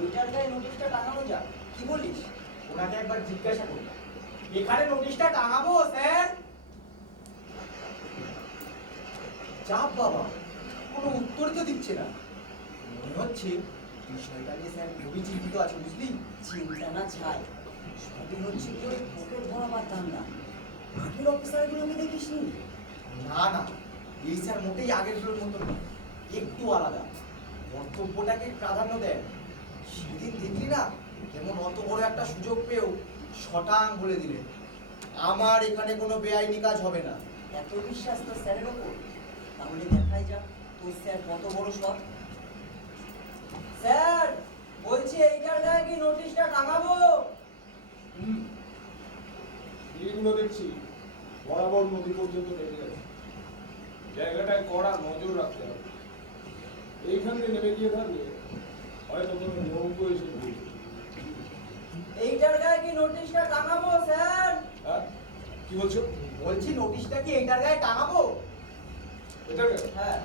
ওইটার গায়ে নোটিশটা টাঙানো যাক, কি বলিস? ওনাকে একবার জিজ্ঞাসা করি, এখানে নোটিশটা টাঙাবো স্যার? চাপ বাবা, কোনো উত্তর তো দিচ্ছে না। মনে হচ্ছে বিষয়টা নিয়ে স্যার খুবই চিন্তিত আছে, বুঝলি? চিন্তা না ছাই, সবই হচ্ছে কি ওই পকেট ভরাবার ধান্দা। আগের অফিসারগুলো আমি দেখিসনি? না না, এই স্যার মোটেই আগেরগুলোর মতো নয়, একটু আলাদা। কর্তব্যটাকে প্রাধান্য দেয়। সেদিন দেখলি না কেমন অত বড় একটা সুযোগ পেয়েও শটাং বলে দিলেন, আমার এখানে কোনো বেআইনি কাজ হবে না। এত বিশ্বাস তো স্যারের ওপর, তাহলে দেখাই যাক তোর স্যার কত বড় সৎ। স্যার বলছি, এইটার গায়ে কি নোটিশটা টাঙাবো? এইগুলো দেখছি বরাবর নদী পর্যন্ত নেমে যাচ্ছে। জায়গাটায় কড়া নজর রাখতে হবে। এইখান থেকে নেমে গিয়ে থাকলে হয়তো কোনো নৌকো এসে ঘুরবে। এইটার গায়ে কি নোটিশটা টাঙাবো স্যার? হ্যাঁ, কি বলছো? বলছি নোটিশটা কি এইটার গায়ে টাঙাবো? এটাকে? হ্যাঁ।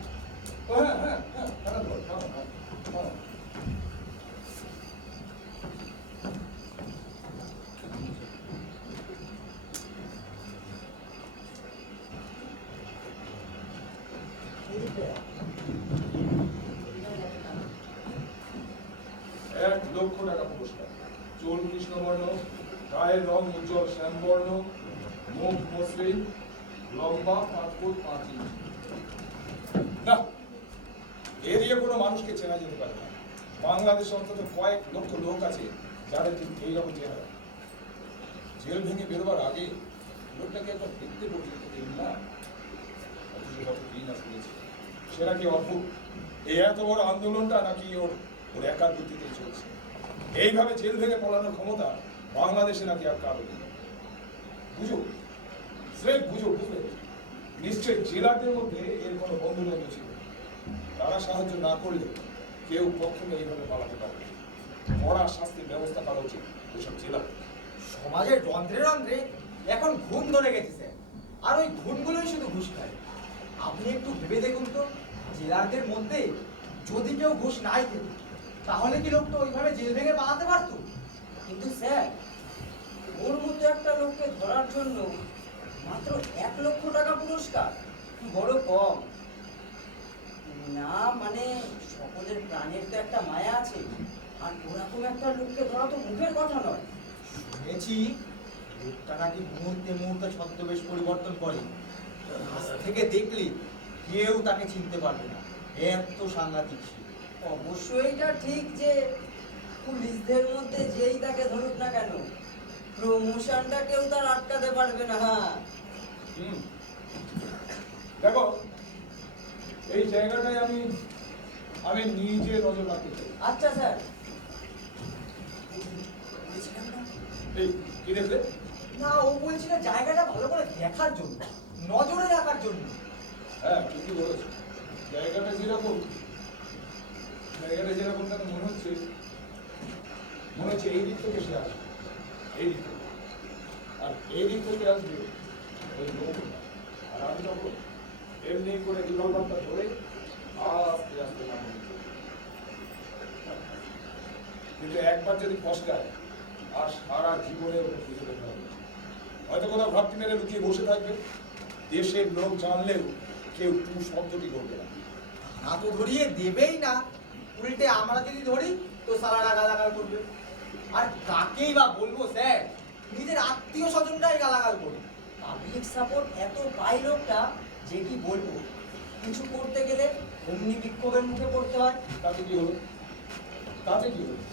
ও হ্যাঁ হ্যাঁ হ্যাঁ, টাঙাতে পারো, টাঙাও, টাঙাও। ৳1,00,000 পুরস্কার। চুল কৃষ্ণবর্ণ, গায়ের রং উজ্জ্বল শ্যামবর্ণ, মুখ মসৃণ, লম্বা 5 ফুট 5 ইঞ্চি। না, এ দিয়ে কোনো মানুষকে চেনা যেতে পারে না। বাংলাদেশে অন্তত কয়েক লক্ষ লোক আছে যাদের ঠিক এইরকম চেহারা। জেল ভেঙে বেরোবার আগে লোকটাকে একবার দেখতে পর্যন্ত দিন না, অথচ কত কি না শুনেছে। সেটা কি অদ্ভুত? এই এত বড় আন্দোলনটা নাকি ওর একার বুদ্ধিতে চলছে? এইভাবে জেল ভেঙে পলানোর ক্ষমতা বাংলাদেশে নাকি আর কারো নেই। বুঝো, স্রেফ বুঝো, বুঝলে? নিশ্চয় জেলাদের মধ্যে এর কোনো বন্ধু বান্ধব ছিল। তারা সাহায্য না করলে কেউ কখনো এইভাবে পালাতে পারবে না। কড়া শাস্তির ব্যবস্থা করা উচিত ওইসব জেলা। সমাজের রন্ধ্রে রন্ধ্রে এখন ঘুণ ধরে গেছে স্যার, আর ওই ঘুণগুলোই শুধু ঘুষ খায়। আপনি একটু ভেবে দেখুন তো, জেলারদের মধ্যে যদি কেউ ঘুষ নাই খেত, তাহলে কি লোকটা ওইভাবে জেল ভেঙে পালাতে পারতো? কিন্তু স্যার, ওর মতো একটা লোককে ধরার জন্য মাত্র ৳1,00,000 পুরস্কার, বড় কম না? মানে সকলের প্রাণের তো একটা মায়া আছে, আর ওরকম একটা লোককে ধরা তো মুখের কথা নয়। শুনেছি লোকটা নাকি মুহূর্তে মুহূর্তে ছদ্মবেশ পরিবর্তন করে, কাছ থেকে দেখলে কেউ তাকে চিনতে পারবে না, এত সাংঘাতিক ছিল। অবশ্যই এটা ঠিক যে পুলিশদের মধ্যে যেই তাকে ধরুক না কেন, প্রমোশনটা কেউ তার আটকাতে পারবে না। হ্যাঁ, দেখো, এই জায়গাটায় আমি নিজে নজর রাখতে চাই। আচ্ছা স্যার। এই কি দেখলে? না, ও বলছিল জায়গাটা ভালো করে দেখার জন্য, নজরে রাখার জন্য। হ্যাঁ, ঠিকই বলেছো। জায়গাটা যেরকম তাকে মনে হচ্ছে এই দিক থেকে সে আসবে, এই দিক থেকে। আর এই দিক থেকে আসবে ওই নৌকো। আর আমি তখন এমনি করে রিভলভারটা ধরে আস্তে আস্তে নামিয়ে দিই। কিন্তু একবার যদি ফসকায় আর সারা জীবনে ওকে খুঁজে পেতে হবে। হয়তো কোথাও ভাবটি মেরে লুকিয়ে বসে থাকবে, দেশের লোক জানলেও কেউ টু শব্দটি করবে না। না তো ধরিয়ে দেবেই না, উল্টে আমরা যদি ধরি তো সালাটা গালাগাল করবে। আর কাকেই বা বলবো স্যার, নিজের আত্মীয় স্বজনরাই গালাগাল করবে। পাবলিক সাপোর্ট এত পাই লোকটা যে কি বলবো, কিছু করতে গেলে অমনি বিক্ষোভের মুখে পড়তে হয়। তাতে কি হলো? তাতে কি হলো?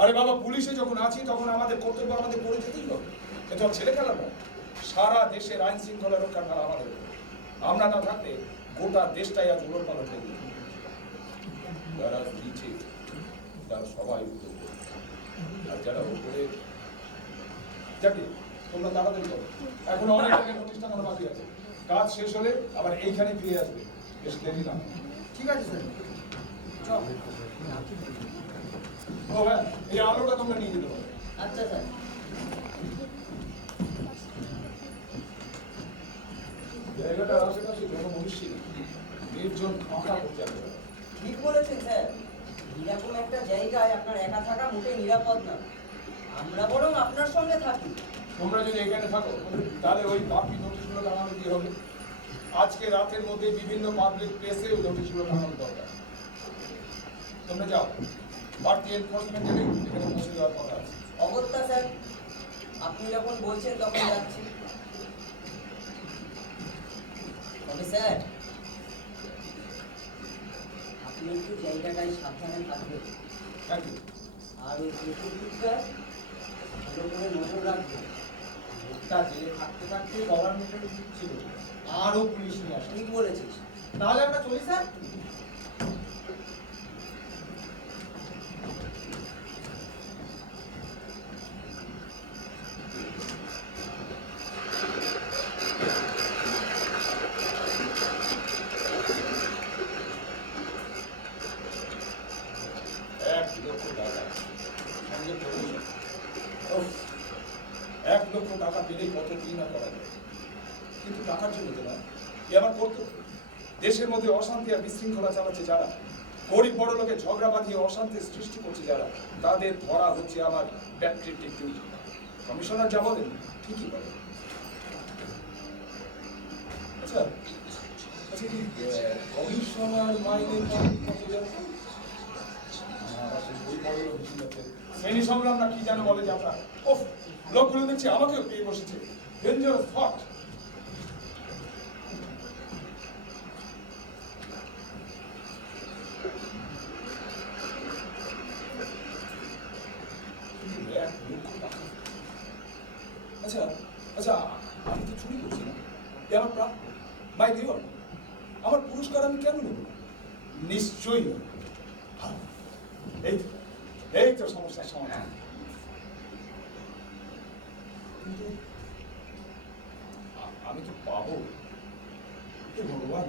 আরে বাবা, পুলিশে যখন আছি তখন আমাদের কর্তব্য আমাদের করে যেতেই হবে। এ তো আর ছেলে খেলা নয়। সারা দেশের আইন শৃঙ্খলা রক্ষার ভার আমাদের। আমরা না থাকলে গোটা দেশটাই আজ উলট পালট হয়ে যেত। যারা নিচে তারা সবাই উত্তর করবে, আর যারা উপরে যাকে তোমরা তাড়াতাড়ি করো। এখন অনেক জায়গায় নোটিশ টাঙানো বাকি আছে। কাজ শেষ হলে আবার এইখানে ফিরে আসবে, বেশ দেরি না। ঠিক আছে স্যার, চল। ও হ্যাঁ, এই আলোটা তোমরা নিয়ে যেতে পারো। আচ্ছা স্যার। জায়গাটার আশেপাশে জনমনুষ্যী নির্জন ফাঁকা পড়ে যাবে। ঠিক বলেছেন স্যার, এরকম একটা জায়গায় আপনার একা থাকা থাকা মোটেই নিরাপদ না। আমরা বরং আপনার সঙ্গে থাকি। তোমরা যদি এখানে থাকো তাহলে ওই বাকি নোটিশগুলো টাঙানো কি হবে? আজকে রাতের মধ্যে বিভিন্ন পাবলিক প্লেসে ওই নোটিশগুলো টাঙানো দরকার। তোমরা যাও, বাড়তি এনফোর্সমেন্ট এলে এখানে পৌঁছে দেওয়ার কথা আছে। অগত্যা স্যার, আপনি যখন বলছেন তখন যাচ্ছি। তবে স্যার, আপনি একটু জায়গাটায় সাবধানে থাকবেন। Thank you. আর ওই চতুর্দিকটা ভালো করে নজর রাখবেন। লোকটা জেলে থাকতে থাকতে গভর্নমেন্টের উচিত ছিল আরও পুলিশ নিয়ে আসা। ঠিক বলেছিস। তাহলে আমরা চলি স্যার। এক লক্ষ টাকা পেলেই কত কি না করা যায়, কিন্তু টাকার জন্য তো না, এ আমার কর্তব্য। দেশের মধ্যে অশান্তি আর বিশৃঙ্খলা চালাচ্ছে যারা, গরিব বড় লোকে ঝগড়া বাঁধিয়ে অশান্তি সৃষ্টি করছে যারা, তাদের ধরা হচ্ছে আমার প্যাট্রিয়টিক ডিউটি। কমিশনার যা বলেন ঠিকই বলেন। আচ্ছা আচ্ছা, কি কমিশনার মাইনে কত জানো? শ্রেণী সংগ্রাম না কি যেন বলে যে আপনার, ওফ, লোকগুলো দেখছি আমাকেও পেয়ে বসেছে। Dangerous thought. আচ্ছা আচ্ছা, আমি তো চুরি করছি না, এ আমার প্রাপ্য, মাই রিওয়ার্ড। আমার পুরস্কার আমি কেন নেব? নিশ্চয়ই নেব। এই এই তো সমস্যার সমাধান। কিন্তু আমি কি পাবো? হে ভগবান,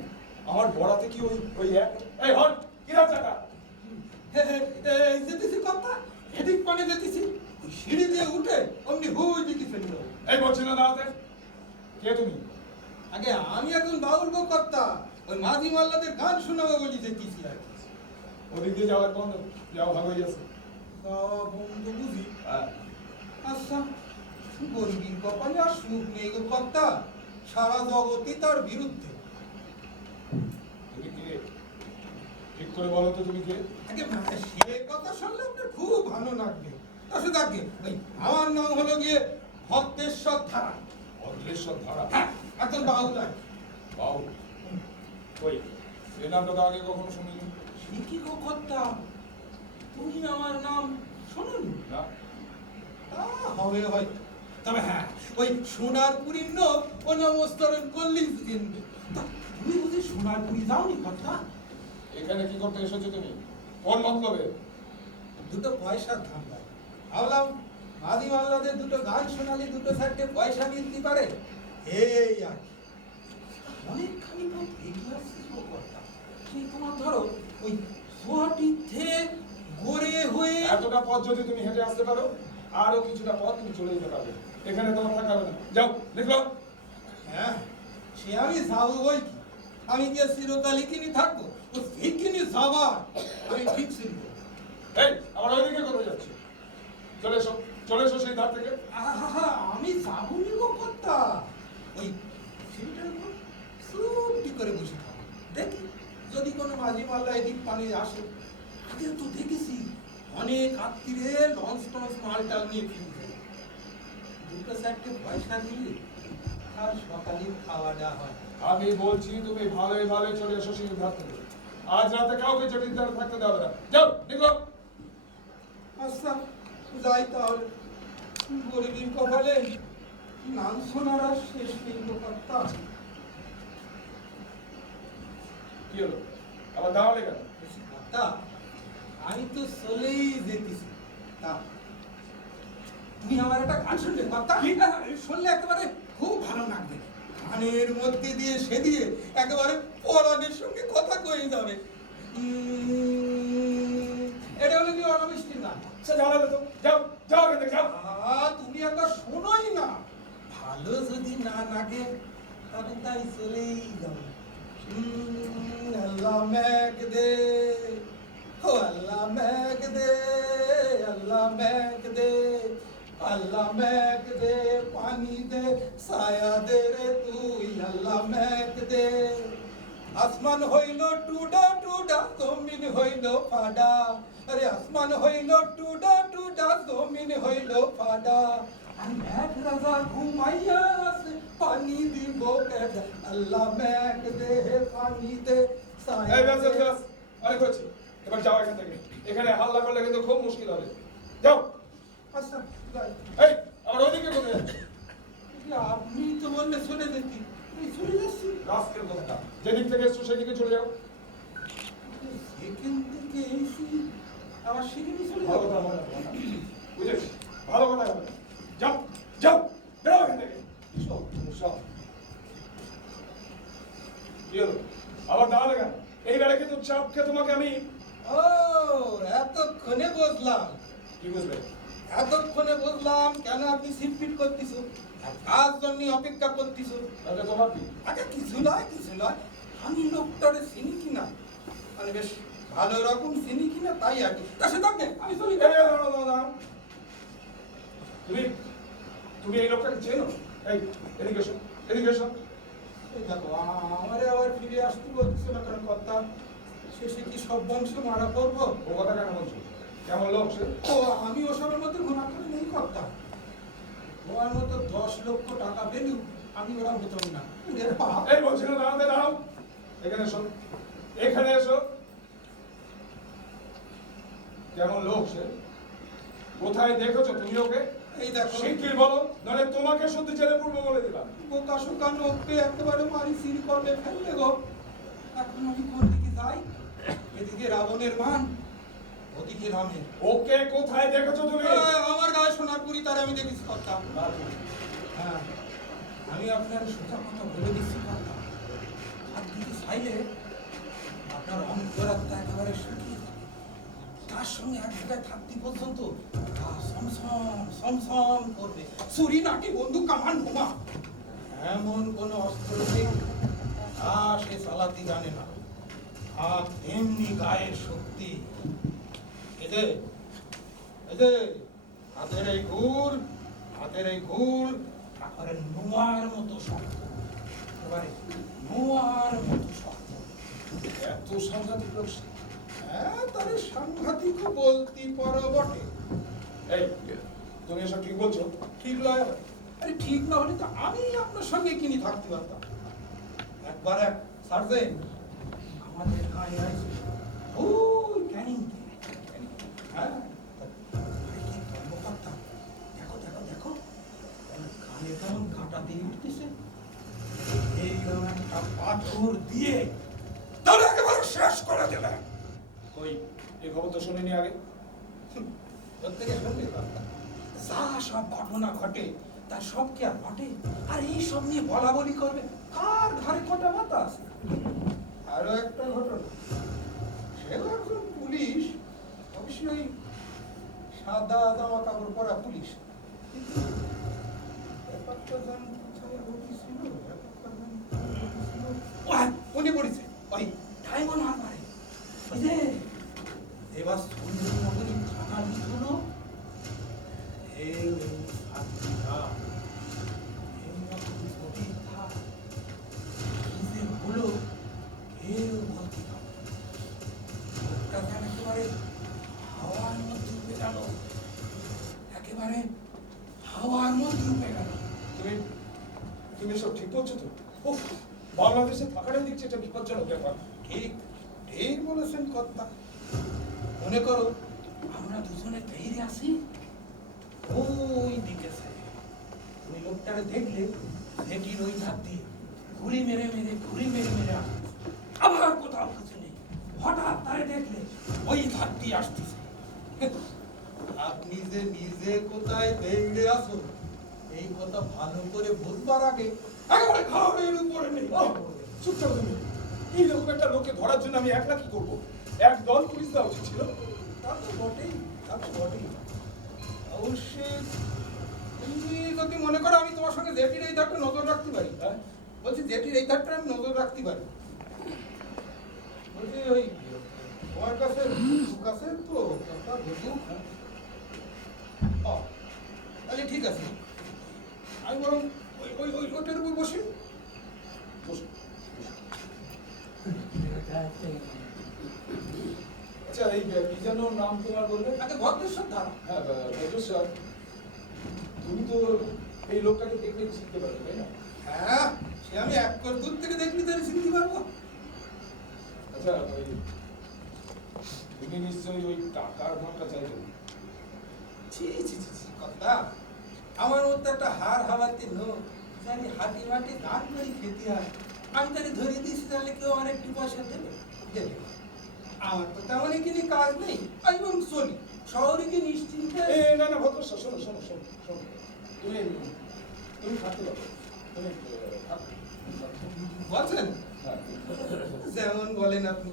আমার বড়াতে কি ওই ওই এক এই হন কিরা টাকা যেতেছি কথা এদিক পানে যেতেছি, ওই সিঁড়ি দিয়ে উঠে অমনি হুই দিকে ফেলল। এই বলছি না দাঁড়াতে, কে তুমি? আগে আমি এখন বাউল গো কর্তা, ওই মাঝি মাল্লাদের গান শোনাবো বলি যেতেছি আর কি। ওদিক দিয়ে যাওয়ার বন্ধ, যাও ভাগ হয়ে যাচ্ছে। বাবা বন্ধু বুঝি। হ্যাঁ, আচ্ছা, গরিবীর কপালে আর সুখ নেই গো কর্তা, সারা জগতই তার বিরুদ্ধে। তুমি কে? ঠিক করে বলো তো তুমি কে? আগে সে কথা শুনলে আপনার খুব ভালো লাগবে। আসলে আগে ওই আমার নাম হলো গিয়ে ভক্তেশ্বর ধারা। অদৃশ্যর ধারা। হ্যাঁ, একজন বাউল আর কি। বাউ, ওই এই নামটা তো আগে কখনো শুনিনি। সে কি গো কর্তা, তুমি আমার নাম শোনোনি? না, তা হবে হয়তো, তবে হ্যাঁ ওই সোনারপুরীর নোক ও নমস্কারণ করলেই চিনবে। তা তুমি বুঝি সোনারপুরি যাওনি কর্তা? এখানে কি করতে এসেছো তুমি? কোন মতলবে? দুটো পয়সার ধান্দা। ভাবলাম মাঝি মাল্লাদের দুটো গান শোনালে দুটো চারটে পয়সা মিলতে পারে, এই আর কি। অনেকখানি পথ এগিয়ে আসছে গো কর্তা। সেই তোমার ধরো ওই গুয়াহাটিতে গড়ে হয়ে এতটা পথ যদি তুমি হেঁটে আসতে পারো, আরো কিছুটা পথ তুমি চলে যেতে পারবে। এখানে তোমার থাকা হবে না। যাও, লিখলো। হ্যাঁ, সে আমি যাবো বই কি, আমি গিয়ে চিরকালই কিনি থাকবো, ও সেইখানে যাবার আমি ঠিক ছিল। এই, আমার ওইদিকে কোথায় যাচ্ছে? চলে এসো, চলে এসো সেই ধার থেকে। আহা, আমি যাবনি গো কর্তা, ওই সিঁড়িটার উপর চুপটি করে বসে থাকবো, দেখি যদি কোনো মাঝি মাল্লা এদিক পানি আসে। আগে তো দেখেছি অনেক আত্মীয় লঞ্চ টঞ্চ মাল টাল নিয়ে ফিরবে, দুটো চারটে পয়সা দিলে আর সকালে খাওয়া দাওয়া হয়। আমি বলছি তুমি ভালোই ভালোই চলে এসো সেই ধার থেকে। আজ রাতে কাউকে চটির ধারে থাকতে দেবে না। যাও, লিখলো। আচ্ছা, যাই তাহলে। গরিবীর কপালে নাম শোনার আর শেষ নেই গো কর্তা। কি হলো? আবার দাঁড়ালে কেন? কর্তা, আমি তো চলেই যেতেছি। তা তুমি আমার একটা গান শুনলে কর্তা? শুনলে একেবারে খুব ভালো লাগবে। গানের মধ্যে দিয়ে সে দিয়ে একেবারে পরাণের সঙ্গে কথা কয়ে যাবে। এটা হলো কি অনাবৃষ্টির গান। সে জ্বালালে তো। যাও, যাও এখান থেকে, যাও। তুমি একবার শোনোই না, ভালো যদি না লাগে তবে তাই চলেই যাবে। আল্লাহ মেঘ দে, ও আল্লাহ মেঘ দে, আল্লাহ আল্লাহ মেঘ দে, আল্লাহ মেঘ দে, পানি দে, ছায়া দে রে তুই, আল্লাহ মেঘ দে। আসমান হইল টুডা টুডা, জমিন হইল ফাডা, আরে আসমান হইল টুডা টুডা, জমিন হইল ফাডা। আর মেঘ রাজা ঘুমাইয়া আছে, পানি দিব কেডা, আল্লাহ মেঘ দে, পানি দে, ছায়া এই ব্যাস দে। ব্যাস, অনেক হয়েছে, এবার যাও এখান থেকে। এখানে হাল্লা করলে কিন্তু খুব মুশকিল হবে। যাও। আচ্ছা, যাই। এই আমার ওইদিকে কোথায় যাচ্ছে? আপনি তো বললে চলে যেতি, এই চলে যাচ্ছি। রাস্কের কথাটা, যেদিক থেকে এসছো সেদিকে চলে যাও। এখান থেকে এসি আবার সেখানে চলে ভালো যাবো। কথা মনে হয় না। বুঝেছি, ভালো কথা হবে না। যাও যাও, বেরো এখান থেকে। সব সব কি হলো? আবার দাঁড়ালে কেন? এইবারে কিন্তু চাপকে তোমাকে আমি ও, এতক্ষণে বুঝলাম, কি বুঝলে? এতক্ষণে বুঝলাম কেন আপনি সিটপিট করতেছো, কাজ জন্য অপেক্ষা করতেছো। তাহলে তোমার কি? আগে কিছু নয়, কিছু নয়, আমি লোকটারে চিনি কিনা, মানে বেশ ভালো রকম চিনি কিনা তাই আর কি। তা সে থাকবে, আমি চলি। এই, দাঁড়াও, দাঁড়াও, দাঁড়াও। তুমি তুমি এই লোকটাকে চেনো? এই এদিকে এসো, এদিকে এসো। এই দেখো, আমারে আবার ফিরে আসতে বলতেছো না কারণ কথা শেষে কি সব বংশ মারা করবো? ও কথা কেন বলছো? কেমন লোক সে? ও, আমি ওসবের মধ্যে ঘোরা করে নেই কথা। তোমার মতো 10 লক্ষ টাকা পেলেও আমি ওরা হতাম না। এর বাপ। এই বলছি না, দাঁড়াতে দাঁড়াও। এখানে এসো, এখানে এসো। কেমন লোক সে? কোথায় দেখেছো তুমি ওকে? এই দেখো, শিগগির বলো, নাহলে তোমাকে শুদ্ধ জেলে পূর্ব বলে দিলাম। বোকা শোকা নোককে একেবারে মারি সিল করলে ফেললে গো। এখন আমি কোন দিকে যাই? এদিকে রাবণের মান, ওদিকে রামের। ওকে কোথায় দেখেছো তুমি? আমার গায়ে সোনার পুরি, তার আমি দেখিস করতাম। হ্যাঁ, আমি আপনার সোজা কথা বলে দিচ্ছি করতাম। আর দিকে চাইলে আপনার অন্তরাত্মা একেবারে শুকিয়ে যাবে। তার সঙ্গে এক জায়গায় থাকতে পর্যন্ত গা সমসম সমসম করবে। ছুরি নাকি বন্দুক কামান বোমা এমন কোন অস্ত্র নেই তা সে চালাতে জানে না। আর তেমনি গায়ের শক্তি। এদের হাতের এই ঘুর, হাতের এই ঘুর তারপরে নোয়ার মতো শক্ত, একেবারে নোয়ার মতো শক্ত। এত সাংঘাতিক লোক সে। হ্যাঁ, তার সাংঘাতিক বলতে পারো বটে। এই তুমি এসব ঠিক বলছো? ঠিক নয় আবার। আরে ঠিক না হলে তো আমি আপনার সঙ্গে কিনি থাকতে পারতাম। একবার এক সার্জেন্ট আমাদের গায়ে আছে, ওই ক্যানিং থেকে। হ্যাঁ, আরে কি কর্মকর্তা, দেখো দেখো দেখো, কানে কেমন কাঁটা দিয়ে উঠতেছে। এইরকম একটা পাথর দিয়ে তাহলে একেবারে শেষ করে দেবে। ওই এই খবর তো শুনিনি আগে। প্রত্যেকে শুনবে কথা। যা সব ঘটনা ঘটে তার সব কি আর ঘটে? আর এই সব নিয়ে বলা বলি করবে, কার ঘরে কটা মাথা আছে? আরো একটা ঘটনা, সেও একজন পুলিশ, অবশ্যই সাদা জামা কাপড় পরা পুলিশ, কিন্তু ব্যাপারটা যেন কোথায় ঘটেছিল, ব্যাপারটা যেন কোথায় ঘটেছিল। ওহ, মনে পড়েছে, ওই ডায়মন্ড হারবারে, ওই যে এবার সুন্দরনগরী থানার ভিতরও এই সাতটা এইরকম ছবি থাক, কি যে হলো কেউ বলতে পারে না। লোকটা যেন একেবারে হাওয়ার মধ্যে উঠে গেল, একেবারে হাওয়ার মধ্যে উঠে গেল। তুমি তুমি সব ঠিক বলছো তো? উফ, বাংলাদেশে থাকাটাই দেখছি একটা বিপজ্জনক ব্যাপার। ঠিক ঠিক বলেছেন কর্তা। মনে করো আমরা দুজনে তৈরি আছি, ওই দিকে side এ। ওই লোকটারে দেখলে সেটির ওই ধার দিয়ে ঘুড়ি মেরে মেরে আসছে। আবার কোথাও কিছু নেই, হঠাৎ তারে দেখলে ওই ধার দিয়ে আসতেছে। আপনি যে নিজে কোথায় দেখলে আসো এই কথা ভালো করে বুঝবার আগে একেবারে ঘাড়ের উপরে নেই। চুপ করো তুমি। এইরকম একটা লোককে ধরার জন্য আমি একলা কি করবো? এক দল পুলিশ দেওয়া উচিত ছিল। তা তো বটেই, তা তো বটেই। অবশ্যই তুমি যদি মনে করো আমি তোমার সঙ্গে জেটির এই ধারটা নজর রাখতে পারি, হ্যাঁ? বলছি জেটির এই ধারটা আমি নজর রাখতে পারি। বলছি ওই তোমার কাছে বন্দুক আছে তো, কথা বন্দুক ঠিক আছে, আমি বরং ওই ওই ওই ওটার উপর বসি। বসুন, বসুন। আচ্ছা, এই কি যেন নাম তোমার বললে? আগে ভদ্রেশ্বর ধারা। হ্যাঁ, ভদ্রেশ্বর। তুমি তো এই লোকটাকে দেখলে চিনতে পারবে, তাই না? হ্যাঁ, সে আমি এক কর দূর থেকে দেখলি তাহলে চিনতে পারবো। আচ্ছা, ওই তুমি নিশ্চয়ই ওই টাকার ভাগটা চাইছো? ছি ছি ছি ছি, কথা আমার মধ্যে একটা হার হাওয়াতে লোক জানি হাঁটি মাটি দান করে খেতে হয়, আমি তাহলে ধরিয়ে দিয়েছি, তাহলে কেউ আমার একটু পয়সা দেবে দেবে। আমার তো তেমন এখানে কাজ নেই, আমি বরং চলি শহরে গিয়ে নিশ্চিন্তে। না না, ভদ্রেশ্বর, শোনো শোনো শোনো শোনো, তুমি তুমি থাকতে পারো, তুমি থাকো। বলছেন হ্যাঁ, যেমন বলেন আপনি।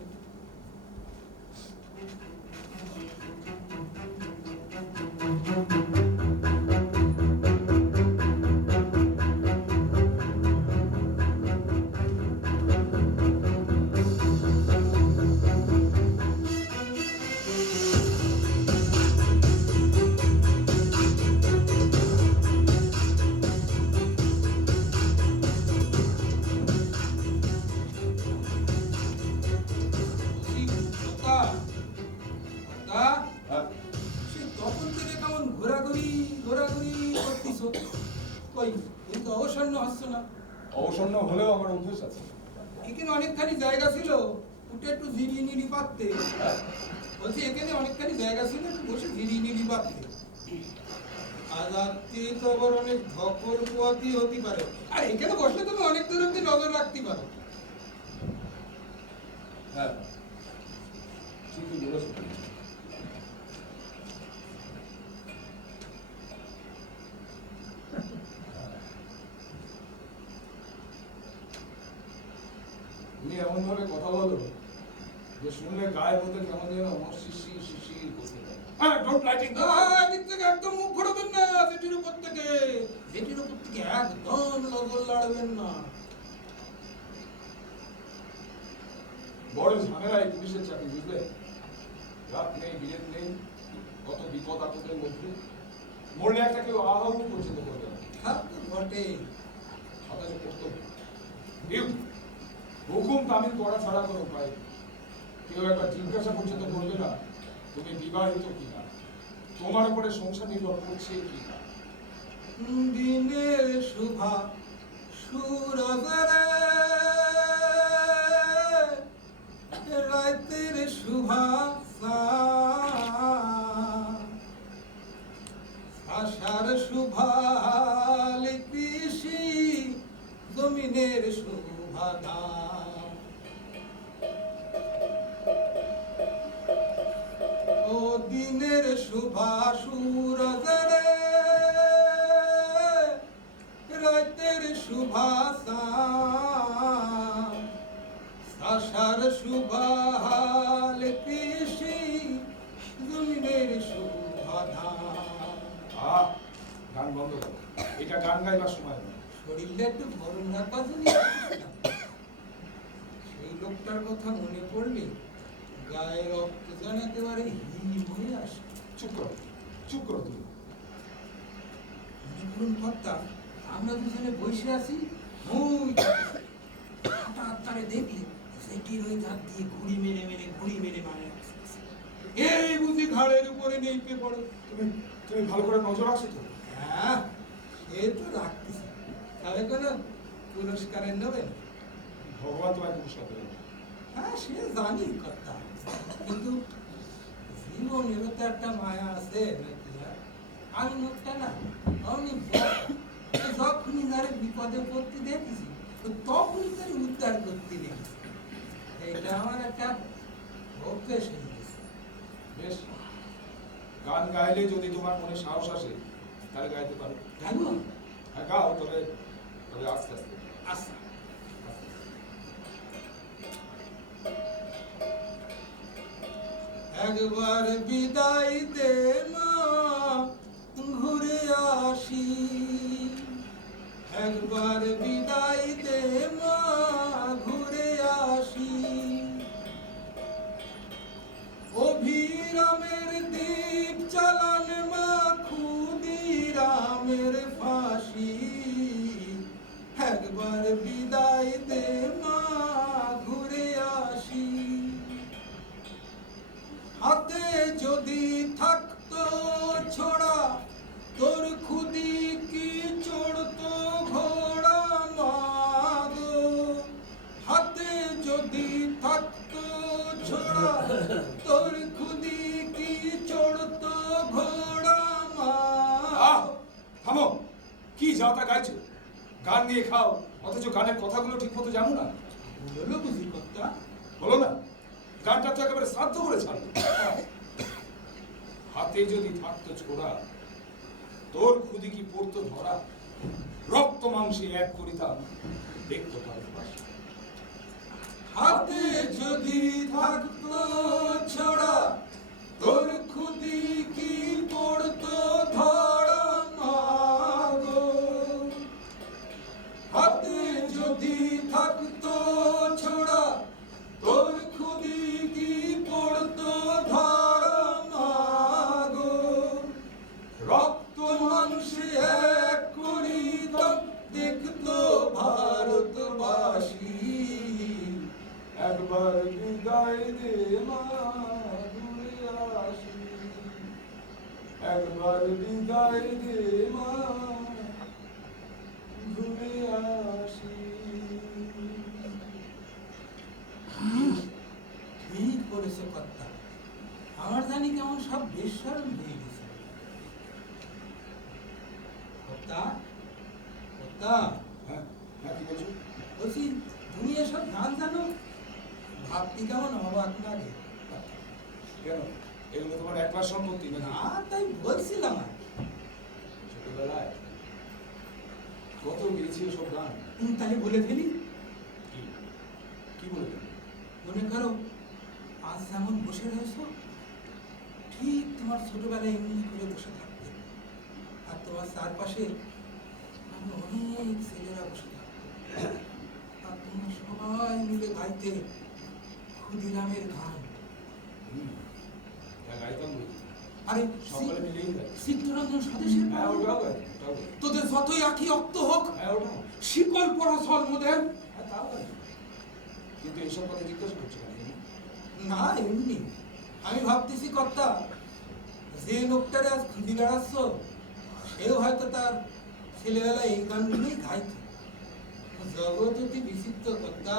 বলছি, কথা কথা হ্যাঁ। সে তখন থেকে কেমন ঘোরাঘুরি ঘোরাঘুরি করতিস, কই কিন্তু অবসন্ন হচ্ছে না। অবসন্ন হলেও আমার অভ্যেস আছে। এখানে অনেকখানি জায়গা ছিল, উঠে একটু জিরিয়ে নিড়ি পারতে। হ্যাঁ? বলছি এখানে অনেকখানি জায়গা ছিল, একটু বসে জিরিয়ে নিড়ি পারতে। আর রাত্রি তো আবার অনেক ধকল পোয়াতি হতে পারে, আর এখানে বসলে তুমি অনেক দূর অব্দি নজর রাখতে পারো। হ্যাঁ, ঠিকই বলেছো তুমি। তুমি এমন ভাবে কথা বলো যে শুনলে গায়ের মধ্যে কেমন যেন আমার শিশির শিশির করতে পারে। হ্যাঁ, ডোন্ট লাইটিং। এদিক থেকে একদম মুখ ঘোরাবেন না, সেটির উপর থেকে সেটির উপর থেকে একদম নজর লাড়বেন না। বড় ঝামেলায় পুলিশের চাকরি, বুঝলে? রাত নেই, বিলেত নেই, কত বিপদ আপদের মধ্যে। মরলে একটা কেউ আহ্বান পর্যন্ত করবে না। হ্যাঁ তো বটে। অথচ কর্তব্য, ডিউটি, হুকুম তামিল করা ছাড়া কোনো উপায় নেই। কেউ একবার জিজ্ঞাসা পর্যন্ত করবে না তুমি বিবাহিত কিনা, তোমার উপরে সংসার নির্ভর করছে কিনা। দিনের শুভা সুরজরে রাতের শুভা আশার শুভাল কৃষি জমিনের শুভা ধান। ও দিনের শুভা সুরজরে রাতের শুভা আশার শুভাল কৃষি জমিনের শুভা ধান। আহ, গান বন্ধ করো, এটা গান গাইবার সময় নয়। শরীরটা একটু গরম রাখা যদি সেই লোকটার কথা মনে পড়লে গায়ে রক্ত যেন একেবারে হিম হয়ে আসে। চুপ করো, চুপ করো তুমি। মনে করুন কর্তা, আমরা দুজনে বসে আছি, হঠাৎ তারে দেখলে সেটির ওই ধার দিয়ে ঘুড়ি মেরে মেরে মানে এই বুঝি ঘাড়ের উপরে নেইপে পড়ো। তুমি তুমি ভালো করে নজর রাখছো তো? হ্যাঁ, সে তো রাখতেছি, তাহলে কোনো পুরস্কারের নেবেন? ভগবান তোমায় পুরস্কার দেবেন। হ্যাঁ, সে জানি কথা, কিন্তু জীবনেরও তো একটা মায়া আছে নাকি? আমি লোকটা না অনেক যখনই যারে বিপদে পড়তে দেখেছি তখনই তার উদ্ধার করতে দেখেছি। এটা আমার একটা অভ্যেস হয়ে গেছে। বেশ, গান গাইলে যদি তোমার মনে সাহস আসে তাহলে গাইতে পারো। গাইবো? হ্যাঁ, গাও, তবে তবে আস্তে আস্তে। আচ্ছা। একবার বিদায় দে মা, ঘুরে আসি। একবার বিদায় দে মা, ঘুরে আসি। অভিরামের দ্বীপ চালান মা, ক্ষুদিরামের মনের ফাঁসি, একবার বিদায় দে মা, ঘুরে আসি। হাতে যদি থাকতো ছোড়া, তোর খুদি কি চড়তো ঘোড়া মাগো। হাতে যদি থাকতো ছোড়া, তোর খুদি কি চড়তো ঘোড়া আহ মাগো। থামো, কি যাতা গাইছো? গান নিয়ে খাও, অথচ গানের কথাগুলো ঠিক মতো জানো না। বলো বুঝি কর্তা? বলো না, গানটা তো একেবারে শ্রাদ্ধ করে ছাড়ো। হাতে যদি থাকতো ছোড়া, তোর খুদি কি পড়তো ধরা, রক্ত মাংসে এক করিতাম, দেখতো ভারতবাসী। হাতে যদি থাকতো ছড়া, তোর খুদি কি পড়তো ধরা মাগো। হাতে যদি থাকতো ছড়া, তোর খুদি কি পড়তো ধরা মাগো। রক্ত মাংসে এক করিতাম, দেখতো ভারতবাসী। একবার বিদায় দে মা, ঘুরে আসি। একবার বিদায় দে মা, ঘুরে আসি। ঠিক বলেছে কর্তা, আমার জানি কেমন সব বেশরম হয়ে গেছে। কর্তা, কর্তা, হ্যাঁ হ্যাঁ, কি বলছো? বলছি তুমি এসব গান জানো? ভাবতি কেমন অবাক লাগে। কেন, এগুলো তোমার একলা সম্পত্তি না, নাকি? তাই বলছিলাম আর কি। ছোটবেলায় কত গেয়েছি সব গান। তাহলে বলে ফেলি। কি কি বলবে? মনে করো আজ যেমন বসে রয়েছো, ঠিক তোমার ছোটবেলায় এমনি করে বসে থাকতে, আর তোমার চারপাশে আমি অনেক ছেলেরা বসে থাকতো, আর তোমরা সবাই মিলে গাইতে ক্ষুদিরামের গান। হ্যাঁ, গাইতাম বলি। আরে সকালে মিলেই গাই। চিত্তরঞ্জন স্বদেশের হ্যাঁ, গান। ওটাও গাই, ওটাও গাই। তোদের যতই আঁকি অক্ত হোক, হ্যাঁ, ওটাও। শিকল পড়া জন্মদের। হ্যাঁ, তাও গাই। কিন্তু এইসব কথা জিজ্ঞাসা করছো কেন তুমি? না, এমনি আমি ভাবতেছি কর্তা, যে লোকটারে আজ খুঁজি বেড়াচ্ছ, সেও হয়তো তার ছেলেবেলায় এই গানগুলোই গাইত। জগৎ অতি বিচিত্র কর্তা,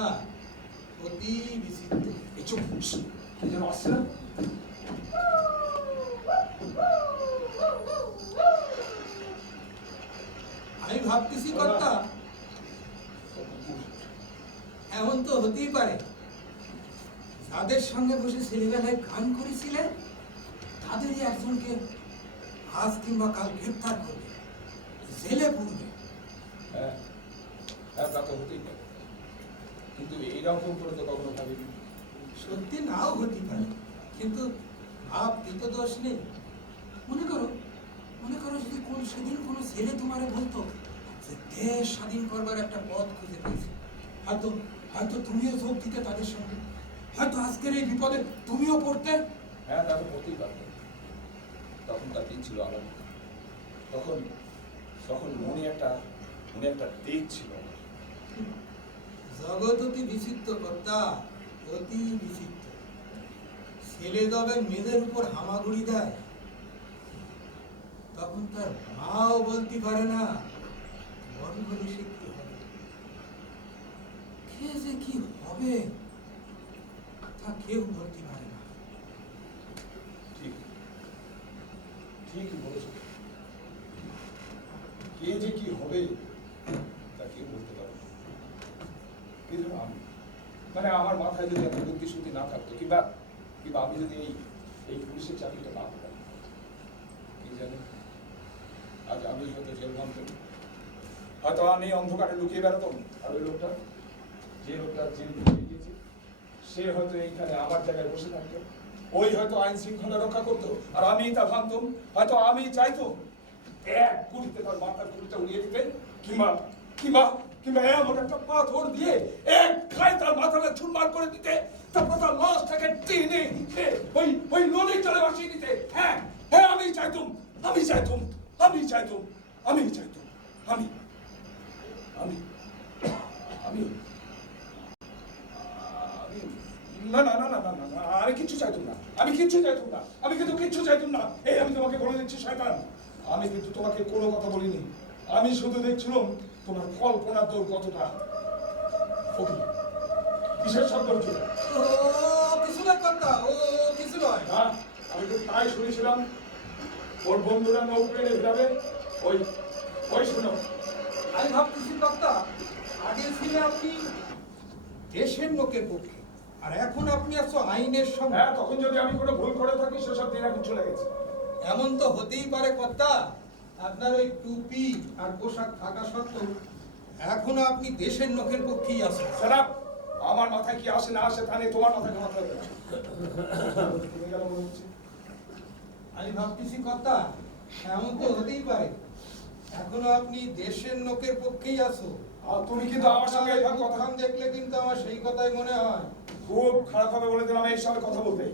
অতি বিচিত্র। এই চুপ, কি যেন আসছে না? আমি ভাবতেছি কর্তা, এমন তো হতেই পারে যাদের সঙ্গে বসে ছেলেবেলায় গান করেছিলেন, তাদেরই একজনকে আজ কিংবা কাল গ্রেপ্তার করবে, জেলে পুরবে। হ্যাঁ হ্যাঁ, তা তো হতেই পারে, কিন্তু এইরকম করে তো কখনো ভাবিনি। সত্যি নাও হতে পারে, কিন্তু ভাবতে তো দোষ নেই। মনে করো যদি সেদিন কোনো ছেলে তোমারে বলতো যে দেশ স্বাধীন করবার একটা পথ খুঁজে পেয়েছে, হয়তো হয়তো তুমিও যোগ দিতে তাদের সঙ্গে, হয়তো আজকের এই বিপদে তুমিও পড়তে। হ্যাঁ, তা তো হতেই পারত। তখনকার দিন ছিল আলাদা। তখন তখন মনে একটা তেজ ছিল আমার। জগৎ অতি বিচিত্র কর্তা, অতি বিচিত্র। ছেলে যবে মেয়েদের উপর হামাগুড়ি দেয়, তখন তার মাও বলতে পারে না বড় হলে সে কি হবে, কে যে কি হবে তা কেউ বলতে পারে না। ঠিক ঠিকই বলেছ। কে যে কি হবে তা কেউ বলতে পারে না। কিন্তু মানে আমার মাথায় যদি এত বুদ্ধি শুদ্ধি না থাকতো, কিংবা আমি যদি এই পুলিশের চাকরিটা না পেতাম, কি জানি আজ আমি হয়তো জেল ভাঙতাম, হয়তো আমি অন্ধকারে লুকিয়ে বেড়াতাম, আর ওই লোকটা যে লোকটা জেল ঢুকিয়ে গিয়েছে সে হয়তো এইখানে আমার জায়গায় বসে থাকতো, ওই হয়তো আইন শৃঙ্খলা রক্ষা করতো, আর আমি তা ভাঙতাম। হয়তো আমি চাইতো এক গুলিতে তার মাথার গুলিটা উড়িয়ে দিতে, কিংবা কিংবা কিংবা এমন একটা পাথর দিয়ে এক খায় তার মাথাটা চুরমার করে দিতে, তারপর তার লাশটাকে টেনে ওই নদীর জলে ভাসিয়ে দিতে। হ্যাঁ হ্যাঁ, আমি চাইতুম। আমি চাইতো আমি আমি আমি আমি না না না না না না না, আমি কিচ্ছু চাইতাম না, আমি কিচ্ছু চাইতাম না, আমি কিন্তু কিচ্ছু চাইতাম না। এই আমি তোমাকে বলে দিচ্ছি শয়তান, আমি কিন্তু তোমাকে কোনো কথা বলিনি, আমি শুধু দেখছিলাম তোমার কল্পনার দৌড় কতটা। ওকে কিসের শব্দ হচ্ছিল? ও কিছু নয় কর্তা, ও কিছু নয়। না, আমি তো তাই শুনেছিলাম ওর বন্ধুরা নৌকে যাবে, ওই ওই শুনো। আমি ভাবতেছি কর্তা, আগে ছিলে আপনি দেশের লোকের পক্ষে, আর এখন আপনি আছো আইনের সঙ্গে। হ্যাঁ, তখন যদি আমি কোনো ভুল করে থাকি সেসব দিন এখন চলে গেছে। এমন তো হতেই পারে কর্তা, আপনার ওই টুপি আর পোশাক থাকা সত্ত্বেও এখনো আপনি দেশের লোকের পক্ষেই আছেন। সারাপ, আমার মাথায় কি আসে না আসে তা নিয়ে তোমার মাথায় মাথা হবে না। তুমি কেন মনে হচ্ছে? আমি ভাবতেছি কর্তা, এমন তো হতেই পারে এখনো আপনি দেশের লোকের পক্ষেই আছো। আর তুমি কিন্তু আমার সঙ্গে এইভাবে কথা কথা দেখলে কিন্তু আমার সেই কথাই মনে হয়। খুব খারাপ ভাবে বলে দিলাম এই সঙ্গে কথা বলতে।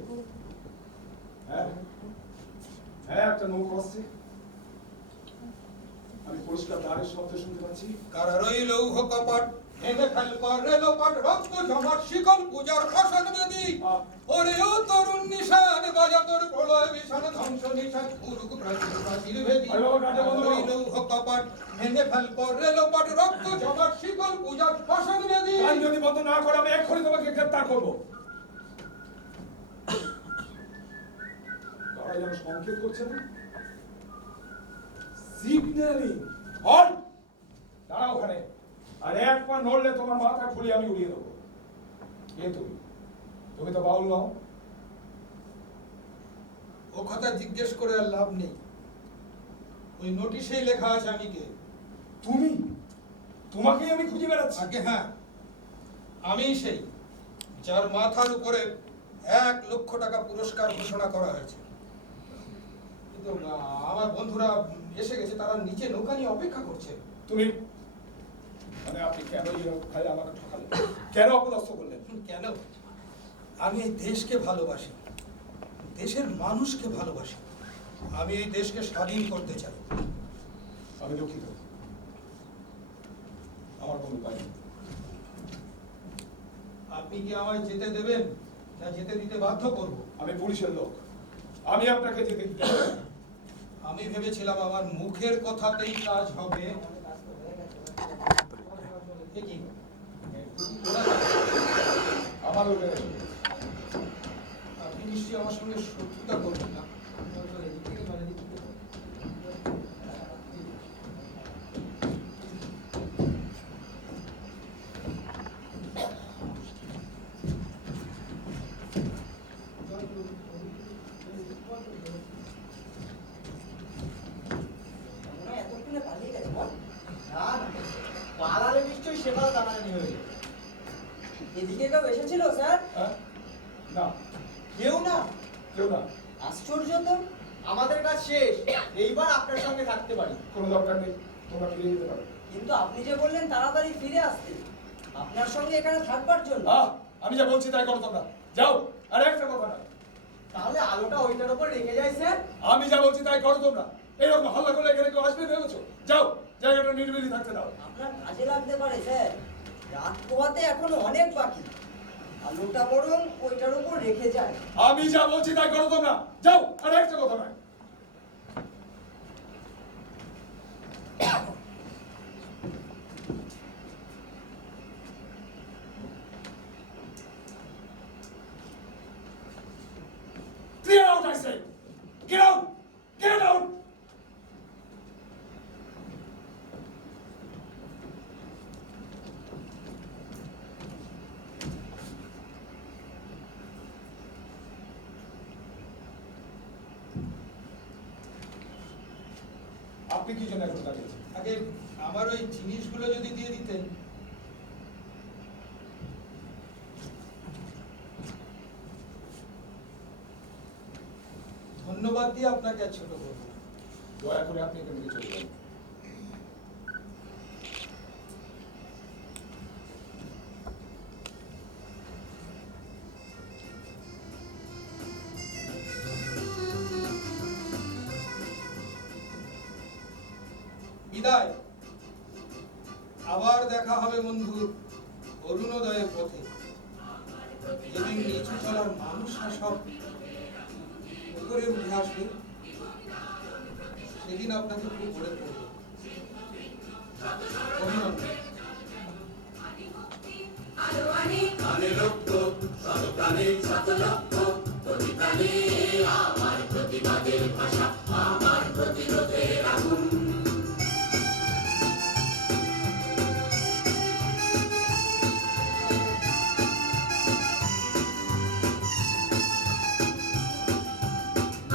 হ্যাঁ হ্যাঁ, একটা নৌকা আসছে, আমি পরিষ্কার দ্বারের শব্দ শুনতে পাচ্ছি। কারারই লৌহ কপট ভেঙে ফেল করে লোপাট রক্ত জমাট শিকল পূজার ফসল বেদি। ওরে ও তরুণ নিশান বাজা তোর প্রলয় বিশাল ধ্বংস নিশান পুরুক প্রাচীর প্রাচীর ভেদি। আরে বাবা, গানটা বন্ধ করো। কারারই লৌহ কপট ভেঙে ফেল করে লোপাট রক্ত জমাট শিকল পূজার ফসল বেদি। গান যদি বন্ধ না করে আমি এক্ষুনি তোমাকে গ্রেপ্তার করবো। তারা যেন সংকেত করছে না, সিগন্যালিং। হল্ট, দাঁড়াও ওখানে, আর একবার নড়লে তোমার মাথা খুলে আমি উড়িয়ে দেবো। কে তুমি? তুমি তো বাউল নাও। ও কথা জিজ্ঞেস করে আর লাভ নেই, ওই নোটিশেই লেখা আছে আমি কে। তুমি? তোমাকেই আমি খুঁজে বেড়াচ্ছি। আগে হ্যাঁ, আমিই সেই যার মাথার উপরে 1,00,000 টাকা পুরস্কার ঘোষণা করা হয়েছে। কিন্তু আমার বন্ধুরা এসে গেছে, তারা নিচে নৌকা নিয়ে অপেক্ষা করছে। তুমি মানে আপনি কেন ভাই আমাকে ঠকালেন, কেন অপদস্থ করলেন? কেন? আমি এই দেশকে ভালোবাসি, দেশের মানুষকে ভালোবাসি, আমি এই দেশকে স্বাধীন করতে চাই। আমি দুঃখিত, আমার কোনো উপায় নেই। আপনি কি আমায় যেতে দেবেন না যেতে দিতে বাধ্য করব? আমি পুলিশের লোক, আমি আপনাকে যেতে দিতে পারি না। আমি ভেবেছিলাম আমার মুখের কথাতেই কাজ হবে। এ কি? ওরা আমার লোকের আপনি নিশ্চয়ই আমার সঙ্গে শত্রুতা করবেন না? মনে হয় এতক্ষণে পালিয়ে গেছে বল। না না, পালালে নিশ্চয়ই সেটাও জানাজানি হয়ে যাবে। এদিকে কেউ এসেছিল স্যার? হ্যাঁ? না, কেউ না? কেউ না। আশ্চর্য তো। আমাদের কাজ শেষ, এইবার আপনার সঙ্গে থাকতে পারি। কোনো দরকার নেই, তোমরা ফিরে যেতে পারো। কিন্তু আপনি যে বললেন তাড়াতাড়ি ফিরে আসতে, আপনার সঙ্গে এখানে থাকবার জন্য। আমি যা বলছি তাই করো তোমরা, যাও। আর একটা কথা না, তাহলে আলোটা ওইটার উপর রেখে যায় স্যার। আমি যা বলছি তাই করো তোমরা। এরকম হাল্লা করলে এখানে কেউ আসবে ভেবেছো? যাও, জায়গাটা নির্বিলি থাকতে দাও। আপনার কাজে লাগতে পারে স্যার, রাত পোহাতে এখনো অনেক বাকি, আলোটা বরং ওইটার উপর রেখে যায়। আমি যা বলছি তাই করো তোমরা, যাও। আর একটা কথা নয়, clear out, I say. Get out, get out. আপনি কি জন্য এখন দাঁড়িয়েছেন? আগে আমার ওই জিনিসগুলো যদি দিয়ে দিতেন। ধন্যবাদ দিয়ে আপনাকে আর ছোট করবো না। দয়া করে আপনি এখান থেকে চলে যান। বিদায়। আবার দেখা হবে বন্ধু অরুণোদয়ের পথে, যেদিন নিচু তলার মানুষরা সব উপরে উঠে আসবে, সেদিন আপনাকে খুব ভরে পড়বে। অভিনন্দন।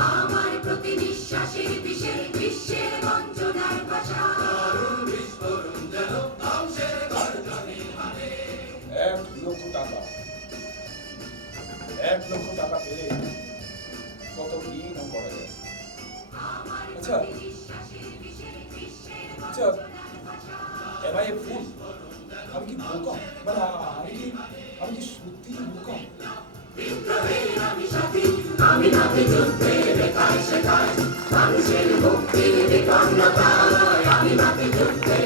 আমার প্রতি নিঃশ্বাসের বিশেষ বিশ্বের বঞ্চনার ভাষা। 1,00,000 টাকা, 1,00,000 টাকা পেলে কত কি না করা যায়। আচ্ছা আচ্ছা, am I a fool? আমি কি বোকা? মানে আমি কি সত্যি বোকা? আমি নাকি যুদ্ধে দেখাই শেখাই মানুষের মুক্তির বিপন্নতায়। আমি নাকি যুদ্ধে